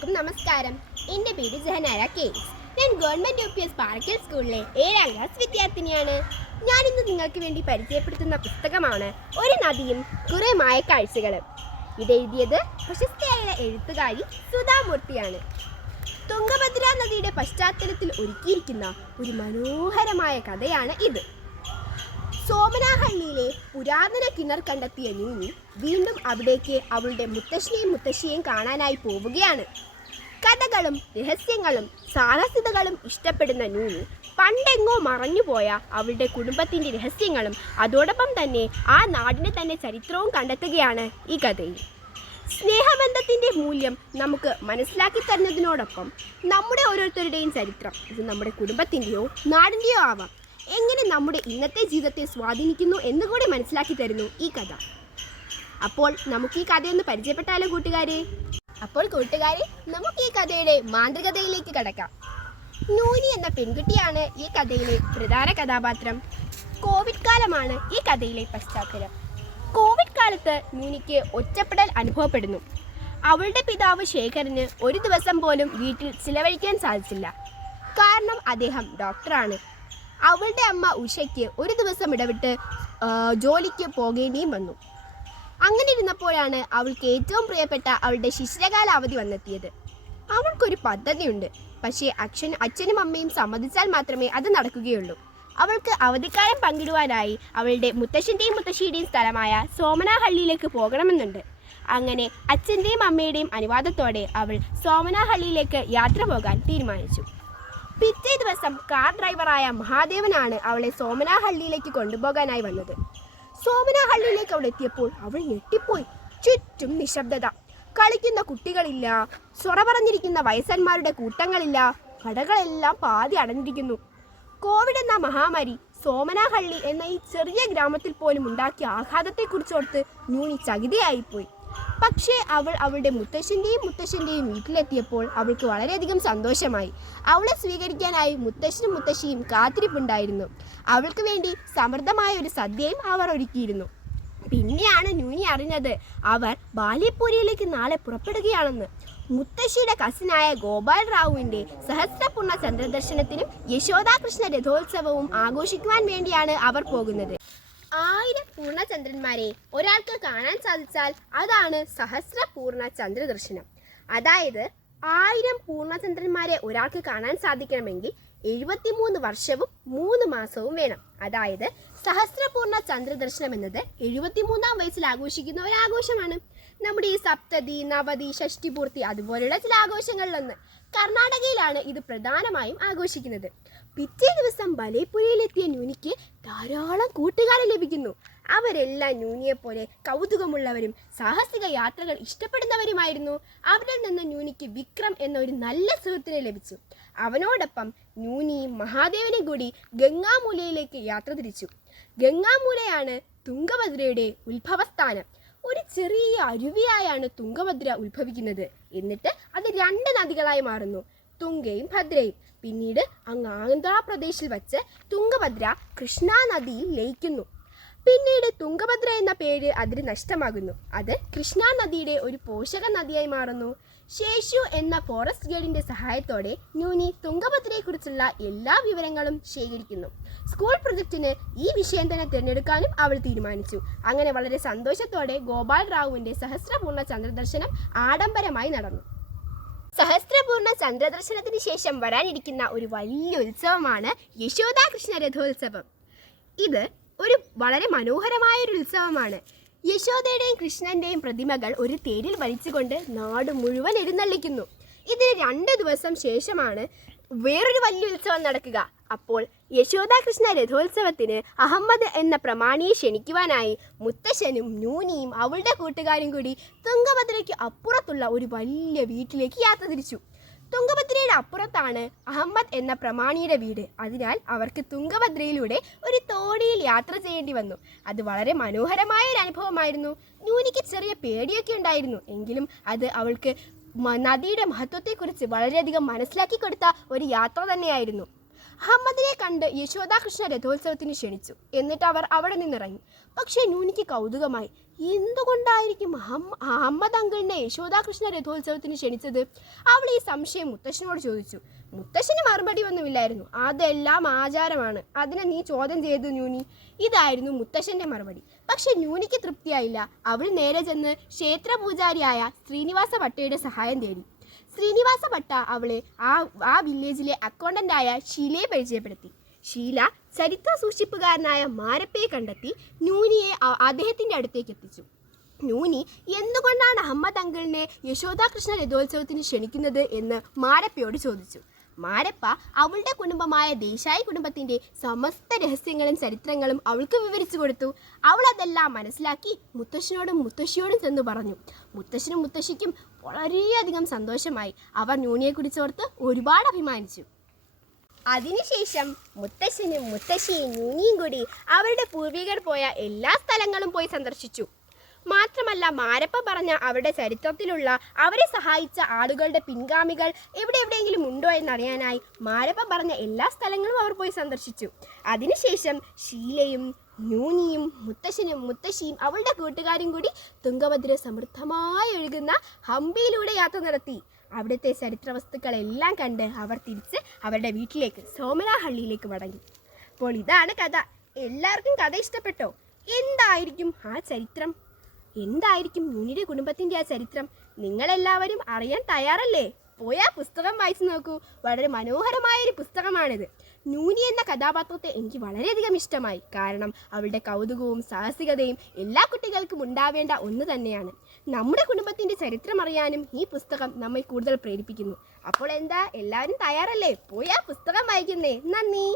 എല്ലാവർക്കും നമസ്കാരം. എൻ്റെ പേര് ജഹനാര കെ. ഞാൻ ഗവൺമെൻറ് UPS പാറക്കൽ സ്കൂളിലെ 7ാം ക്ലാസ് വിദ്യാർത്ഥിനിയാണ്. ഞാനിന്ന് നിങ്ങൾക്ക് വേണ്ടി പരിചയപ്പെടുത്തുന്ന പുസ്തകമാണ് ഒരു നദിയും കുറേ മായക്കാഴ്ചകളും. ഇതെഴുതിയത് പ്രശസ്തയായ എഴുത്തുകാരി സുധാമൂർത്തിയാണ്. തുംഗഭദ്ര നദിയുടെ പശ്ചാത്തലത്തിൽ ഒരുക്കിയിരിക്കുന്ന ഒരു മനോഹരമായ കഥയാണ് ഇത്. സോമനാഹള്ളിയിലെ പുരാതന കിണർ കണ്ടെത്തിയ നൂനി വീണ്ടും അവിടേക്ക് അവളുടെ മുത്തശ്ശിയെയും കാണാനായി പോവുകയാണ്. കഥകളും രഹസ്യങ്ങളും സാഹസികതകളും ഇഷ്ടപ്പെടുന്ന നൂനി പണ്ടെങ്ങോ മറഞ്ഞുപോയ അവളുടെ കുടുംബത്തിൻ്റെ രഹസ്യങ്ങളും അതോടൊപ്പം തന്നെ ആ നാടിൻ്റെ തന്നെ ചരിത്രവും കണ്ടെത്തുകയാണ് ഈ കഥയിൽ. സ്നേഹബന്ധത്തിൻ്റെ മൂല്യം നമുക്ക് മനസ്സിലാക്കി തരുന്നതിനോടൊപ്പം നമ്മുടെ ഓരോരുത്തരുടെയും ചരിത്രം, ഇത് നമ്മുടെ കുടുംബത്തിൻ്റെയോ നാടിൻ്റെയോ ആവാം, എങ്ങനെ നമ്മുടെ ഇന്നത്തെ ജീവിതത്തെ സ്വാധീനിക്കുന്നു എന്നുകൂടി മനസ്സിലാക്കി തരുന്നു ഈ കഥ. അപ്പോൾ നമുക്ക് ഈ കഥയൊന്ന് പരിചയപ്പെട്ടാലോ കൂട്ടുകാരെ? നമുക്ക് ഈ കഥയുടെ മാന്ത്രികതയിലേക്ക് കടക്കാം. നൂനി എന്ന പെൺകുട്ടിയാണ് ഈ കഥയിലെ പ്രധാന കഥാപാത്രം. കോവിഡ് കാലമാണ് ഈ കഥയിലെ പശ്ചാത്തലം. കോവിഡ് കാലത്ത് നൂനിക്ക് ഒറ്റപ്പെടൽ അനുഭവപ്പെടുന്നു. അവളുടെ പിതാവ് ശേഖരന് ഒരു ദിവസം പോലും വീട്ടിൽ ചിലവഴിക്കാൻ സാധിച്ചില്ല. കാരണം അദ്ദേഹം ഡോക്ടറാണ്. അവളുടെ അമ്മ ഉഷയ്ക്ക് ഒരു ദിവസം ഇടവിട്ട് ജോലിക്ക് പോകേണ്ടിയും വന്നു. അങ്ങനെ ഇരുന്നപ്പോഴാണ് അവൾക്ക് ഏറ്റവും പ്രിയപ്പെട്ട അവളുടെ ശിശിരകാല അവധി വന്നെത്തിയത്. അവൾക്കൊരു പദ്ധതിയുണ്ട്, പക്ഷേ അച്ഛനും അമ്മയും സമ്മതിച്ചാൽ മാത്രമേ അത് നടക്കുകയുള്ളൂ. അവൾക്ക് അവധിക്കാലം പങ്കിടുവാനായി അവളുടെ മുത്തശ്ശിയുടെയും സ്ഥലമായ സോമനാഹള്ളിയിലേക്ക് പോകണമെന്നുണ്ട്. അങ്ങനെ അച്ഛൻ്റെയും അമ്മയുടെയും അനുവാദത്തോടെ അവൾ സോമനാഹള്ളിയിലേക്ക് യാത്ര പോകാൻ തീരുമാനിച്ചു. പിറ്റേ ദിവസം കാർ ഡ്രൈവറായ മഹാദേവനാണ് അവളെ സോമനാഹള്ളിയിലേക്ക് കൊണ്ടുപോകാനായി വന്നത്. സോമനാഹള്ളിയിലേക്ക് അവൾ എത്തിയപ്പോൾ അവൾ ഞെട്ടിപ്പോയി. ചുറ്റും നിശബ്ദത. കളിക്കുന്ന കുട്ടികളില്ല, സൊറ പറഞ്ഞിരിക്കുന്ന വയസ്സന്മാരുടെ കൂട്ടങ്ങളില്ല. കടകളെല്ലാം പാതി അടഞ്ഞിരിക്കുന്നു. കോവിഡ് എന്ന മഹാമാരി സോമനാഹള്ളി എന്ന ഈ ചെറിയ ഗ്രാമത്തിൽ പോലും ഉണ്ടാക്കിയ ആഘാതത്തെക്കുറിച്ചോർത്ത് നൂനി ചകിതയായിപ്പോയി. പക്ഷേ അവൾ അവളുടെ മുത്തശ്ശൻ്റെയും വീട്ടിലെത്തിയപ്പോൾ അവൾക്ക് വളരെയധികം സന്തോഷമായി. അവളെ സ്വീകരിക്കാനായി മുത്തശ്ശിയും കാത്തിരിപ്പുണ്ടായിരുന്നു. അവൾക്ക് വേണ്ടി സമൃദ്ധമായ ഒരു സദ്യയും അവർ ഒരുക്കിയിരുന്നു. പിന്നെയാണ് നൂനി അറിഞ്ഞത് അവർ ബാല്യപ്പൂരിയിലേക്ക് നാളെ പുറപ്പെടുകയാണെന്ന്. മുത്തശ്ശിയുടെ കസിനായ ഗോപാൽ റാവുവിൻ്റെ സഹസ്രപൂർണ്ണ ചന്ദ്രദർശനത്തിനും യശോദാകൃഷ്ണ രഥോത്സവവും ആഘോഷിക്കുവാൻ വേണ്ടിയാണ് അവർ പോകുന്നത്. 1000 പൂർണ്ണചന്ദ്രന്മാരെ ഒരാൾക്ക് കാണാൻ സാധിച്ചാൽ അതാണ് സഹസ്രപൂർണ്ണ ചന്ദ്രദർശനം. അതായത് 1000 പൂർണ്ണചന്ദ്രന്മാരെ ഒരാൾക്ക് കാണാൻ സാധിക്കണമെങ്കിൽ 73 വർഷവും 3 മാസവും വേണം. അതായത് സഹസ്രപൂർണ്ണ ചന്ദ്രദർശനം എന്നത് 73ാം വയസ്സിൽ ആഘോഷിക്കുന്ന ഒരു ആഘോഷമാണ്. നമ്മുടെ ഈ സപ്തതി, നവതി, ഷഷ്ടിപൂർത്തി അതുപോലുള്ള ചില ആഘോഷങ്ങളിലൊന്ന്. കർണാടകയിലാണ് ഇത് പ്രധാനമായും ആഘോഷിക്കുന്നത്. പിറ്റേ ദിവസം ബലേപുരയിലെത്തിയ നൂനിക്ക് ധാരാളം കൂട്ടുകാരെ ലഭിക്കുന്നു. അവരെല്ലാം നൂനിയെപ്പോലെ കൗതുകമുള്ളവരും സാഹസിക യാത്രകൾ ഇഷ്ടപ്പെടുന്നവരുമായിരുന്നു. അവരിൽ നിന്ന് നൂനിക്ക് വിക്രം എന്ന ഒരു നല്ല സുഹൃത്തിനെ ലഭിച്ചു. അവനോടൊപ്പം നൂനിയും മഹാദേവനും കൂടി ഗംഗാമൂലയിലേക്ക് യാത്ര തിരിച്ചു. ഗംഗാമൂലയാണ് തുംഗഭദ്രയുടെ ഉത്ഭവസ്ഥാനം. ഒരു ചെറിയ അരുവിയായാണ് തുംഗഭദ്ര ഉത്ഭവിക്കുന്നത്. എന്നിട്ട് അത് 2 നദികളായി മാറുന്നു, തുംഗയും ഭദ്രയും. പിന്നീട് അങ്ങ് ആന്ധ്രാപ്രദേശിൽ വച്ച് തുംഗഭദ്ര കൃഷ്ണ നദിയിൽ ലയിക്കുന്നു. പിന്നീട് തുംഗഭദ്ര എന്ന പേര് അതിന് നഷ്ടമാകുന്നു. അത് കൃഷ്ണ നദിയുടെ ഒരു പോഷക നദിയായി മാറുന്നു. ശേഷു എന്ന ഫോറസ്റ്റ് ഗൈഡിൻ്റെ സഹായത്തോടെ നൂനി തുംഗഭദ്രയെക്കുറിച്ചുള്ള എല്ലാ വിവരങ്ങളും ശേഖരിക്കുന്നു. സ്കൂൾ പ്രൊജക്റ്റിന് ഈ വിഷയം തന്നെ തിരഞ്ഞെടുക്കാനും അവൾ തീരുമാനിച്ചു. അങ്ങനെ വളരെ സന്തോഷത്തോടെ ഗോപാൽ റാവുവിൻ്റെ സഹസ്രപൂർണ്ണ ചന്ദ്രദർശനം ആഡംബരമായി നടന്നു. സഹസ്രപൂർണ്ണ ചന്ദ്രദർശനത്തിന് ശേഷം വരാനിരിക്കുന്ന ഒരു വലിയ ഉത്സവമാണ് യശോദാകൃഷ്ണ രഥോത്സവം. ഇത് ഒരു വളരെ മനോഹരമായൊരു ഉത്സവമാണ്. യശോദയുടെയും കൃഷ്ണൻ്റെയും പ്രതിമകൾ ഒരു തേരിൽ വലിച്ചുകൊണ്ട് നാട് മുഴുവൻ എഴുന്നള്ളിക്കുന്നു. ഇതിന് 2 ദിവസം ശേഷമാണ് വേറൊരു വലിയ ഉത്സവം നടക്കുക. അപ്പോൾ യശോദാകൃഷ്ണ രഥോത്സവത്തിന് അഹമ്മദ് എന്ന പ്രമാണിയെ ക്ഷണിക്കുവാനായി മുത്തശ്ശനും നൂനിയും അവളുടെ കൂട്ടുകാരും കൂടി തുംഗഭദ്രയ്ക്ക് അപ്പുറത്തുള്ള ഒരു വലിയ വീട്ടിലേക്ക് യാത്ര തിരിച്ചു. തുംഗഭദ്രയുടെ അപ്പുറത്താണ് അഹമ്മദ് എന്ന പ്രമാണിയുടെ വീട്. അതിനാൽ അവർക്ക് തുംഗഭദ്രയിലൂടെ ഒരു തോണിയിൽ യാത്ര ചെയ്യേണ്ടി വന്നു. അത് വളരെ മനോഹരമായ ഒരു അനുഭവമായിരുന്നു. നൂനിക്ക് ചെറിയ പേടിയൊക്കെ ഉണ്ടായിരുന്നു. എങ്കിലും അത് അവൾക്ക് നദിയുടെ മഹത്വത്തെക്കുറിച്ച് വളരെയധികം മനസ്സിലാക്കി കൊടുത്ത ഒരു യാത്ര തന്നെയായിരുന്നു. അഹമ്മദിനെ കണ്ട് യശോദാകൃഷ്ണ രഥോത്സവത്തിന് ക്ഷണിച്ചു. എന്നിട്ട് അവർ അവിടെ നിന്നിറങ്ങി. പക്ഷേ നൂനിക്ക് കൗതുകമായി. എന്തുകൊണ്ടായിരിക്കും അഹമ്മദ് അങ്കിളിനെ യശോദാകൃഷ്ണ രഥോത്സവത്തിന് ക്ഷണിച്ചത്? അവൾ ഈ സംശയം മുത്തശ്ശനോട് ചോദിച്ചു. മുത്തശ്ശന് മറുപടി ഒന്നുമില്ലായിരുന്നു. അതെല്ലാം ആചാരമാണ്, അതിനെ നീ ചോദ്യം ചെയ്തു ന്യൂനി. ഇതായിരുന്നു മുത്തശ്ശന്റെ മറുപടി. പക്ഷെ ന്യൂനിക്ക് തൃപ്തിയായില്ല. അവൾ നേരെ ചെന്ന് ക്ഷേത്രപൂജാരിയായ ശ്രീനിവാസ ഭട്ടയുടെ സഹായം തേടി. ശ്രീനിവാസ ഭട്ട അവളെ ആ വില്ലേജിലെ അക്കൗണ്ടന്റായ ഷീലയെ പരിചയപ്പെടുത്തി. ഷീല ചരിത്ര സൂക്ഷിപ്പുകാരനായ മാരപ്പയെ കണ്ടെത്തി ന്യൂനിയെ അദ്ദേഹത്തിൻ്റെ അടുത്തേക്ക് എത്തിച്ചു. ന്യൂനി എന്തുകൊണ്ടാണ് അഹമ്മദ് അങ്കിളിനെ യശോദാകൃഷ്ണ രഥോത്സവത്തിന് ക്ഷണിക്കുന്നത് എന്ന് മാരപ്പയോട് ചോദിച്ചു. മാരപ്പ അവളുടെ കുടുംബമായ ദേശായി കുടുംബത്തിൻ്റെ സമസ്ത രഹസ്യങ്ങളും ചരിത്രങ്ങളും അവൾക്ക് വിവരിച്ചു കൊടുത്തു. അവൾ അതെല്ലാം മനസ്സിലാക്കി മുത്തശ്ശനോടും മുത്തശ്ശിയോടും ചെന്ന് പറഞ്ഞു. മുത്തശ്ശനും മുത്തശ്ശിക്കും വളരെയധികം സന്തോഷമായി. അവർ ന്യൂനിയെക്കുറിച്ചോർത്ത് ഒരുപാട് അഭിമാനിച്ചു. അതിനുശേഷം മുത്തശ്ശനും മുത്തശ്ശിയും ന്യൂനിയും കൂടി അവരുടെ പൂർവികർ പോയ എല്ലാ സ്ഥലങ്ങളും പോയി സന്ദർശിച്ചു. മാത്രമല്ല മാരപ്പ പറഞ്ഞ അവരുടെ ചരിത്രത്തിലുള്ള അവരെ സഹായിച്ച ആളുകളുടെ പിൻഗാമികൾ എവിടെയെങ്കിലും ഉണ്ടോ എന്നറിയാനായി മാരപ്പ പറഞ്ഞ എല്ലാ സ്ഥലങ്ങളും അവർ പോയി സന്ദർശിച്ചു. അതിനുശേഷം ഷീലയും ന്യൂനിയും മുത്തശ്ശനും മുത്തശ്ശിയും അവളുടെ കൂട്ടുകാരും കൂടി തുംഗഭദ്ര സമൃദ്ധമായി ഒഴുകുന്ന ഹംപിയിലൂടെ യാത്ര നടത്തി. അവിടുത്തെ ചരിത്ര വസ്തുക്കളെല്ലാം കണ്ട് അവർ തിരിച്ച് അവരുടെ വീട്ടിലേക്ക് സോമനാഹള്ളിയിലേക്ക് മടങ്ങി. അപ്പോൾ ഇതാണ് കഥ. എല്ലാവർക്കും കഥ ഇഷ്ടപ്പെട്ടോ? എന്തായിരിക്കും ആ ചരിത്രം? എന്തായിരിക്കും ന്യൂനിയുടെ കുടുംബത്തിൻ്റെ ആ ചരിത്രം? നിങ്ങളെല്ലാവരും അറിയാൻ തയ്യാറല്ലേ? പോയി ആ പുസ്തകം വായിച്ചു നോക്കൂ. വളരെ മനോഹരമായൊരു പുസ്തകമാണിത്. ന്യൂനി എന്ന കഥാപാത്രത്തെ എനിക്ക് വളരെയധികം ഇഷ്ടമായി. കാരണം അവളുടെ കൗതുകവും സാഹസികതയും എല്ലാ കുട്ടികൾക്കും ഉണ്ടാവേണ്ട ഒന്ന് തന്നെയാണ്. നമ്മുടെ കുടുംബത്തിൻ്റെ ചരിത്രം അറിയാനും ഈ പുസ്തകം നമ്മെ കൂടുതൽ പ്രേരിപ്പിക്കുന്നു. അപ്പോൾ എന്താ, എല്ലാവരും തയ്യാറല്ലേ? പോയി ആ പുസ്തകം വായിക്കുന്നേ. നന്ദി.